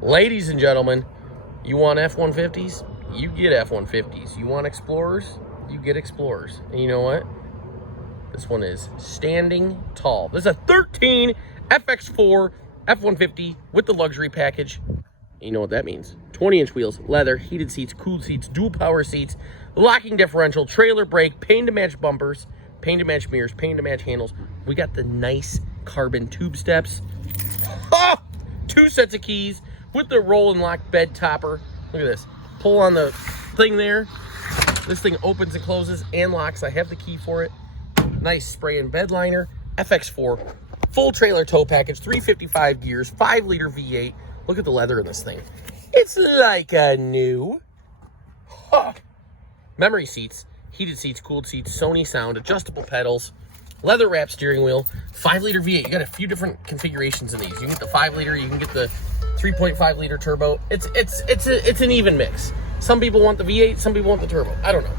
Ladies and gentlemen, you want F-150s? You get F-150s. You want Explorers? You get Explorers. And you know what? This one is standing tall. This is a 13 FX4 F-150 with the luxury package. You know what that means. 20-inch wheels, leather, heated seats, cooled seats, dual power seats, locking differential, trailer brake, paint-to-match bumpers, paint-to-match mirrors, paint-to-match handles. We got the nice carbon tube steps. Ah! 2 sets of keys with the roll and lock bed topper. Look at this. Pull on the thing there. This thing opens and closes and locks. I have the key for it. Nice spray and bed liner. FX4 full trailer tow package, 355 gears, 5-liter V8. Look at the leather in this thing. It's like a new. Huh. Memory seats, heated seats, cooled seats, Sony sound, adjustable pedals, leather wrap steering wheel, 5-liter V8. You got a few different configurations in these. You can get the 5-liter, you can get the 3.5-liter turbo. It's an even mix. Some people want the V8, some people want the turbo. I don't know.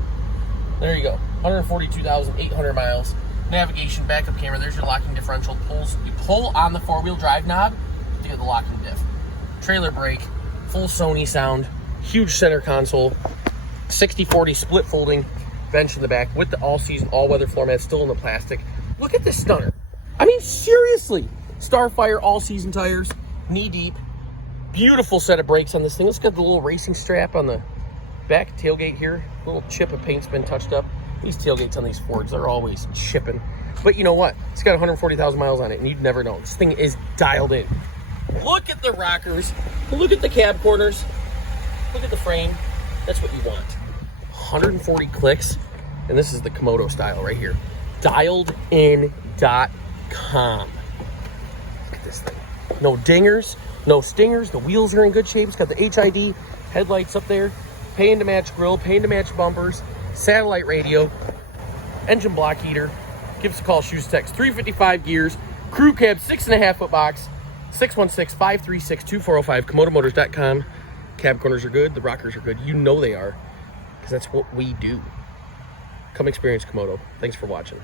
There you go. 142,800 miles. Navigation, backup camera. There's your locking differential. You pull on the 4-wheel drive knob to get the locking diff. Trailer brake, full Sony sound, huge center console, 60/40 split folding bench in the back with the all-season, all-weather floor mat still in the plastic. Look at this stunner. I mean, seriously. Starfire all-season tires, knee-deep. Beautiful set of brakes on this thing. It's got the little racing strap on the back tailgate here. Little chip of paint's been touched up. These tailgates on these Fords, they're always chipping. But you know what? It's got 140,000 miles on it, and you'd never know. This thing is dialed in. Look at the rockers. Look at the cab corners. Look at the frame. That's what you want. 140 clicks, and this is the Comodo style right here. Dialedin.com. Look at this thing. No dingers, no stingers. The wheels are in good shape. It's got the HID headlights up there. Paint-to-match grille, paint-to-match bumpers, satellite radio, engine block heater. Give us a call, Shoes Text, 355 gears, crew cab, 6.5-foot box, 616-536-2405, ComodoMotors.com. Cab corners are good. The rockers are good. You know they are, because that's what we do. Come experience Comodo. Thanks for watching.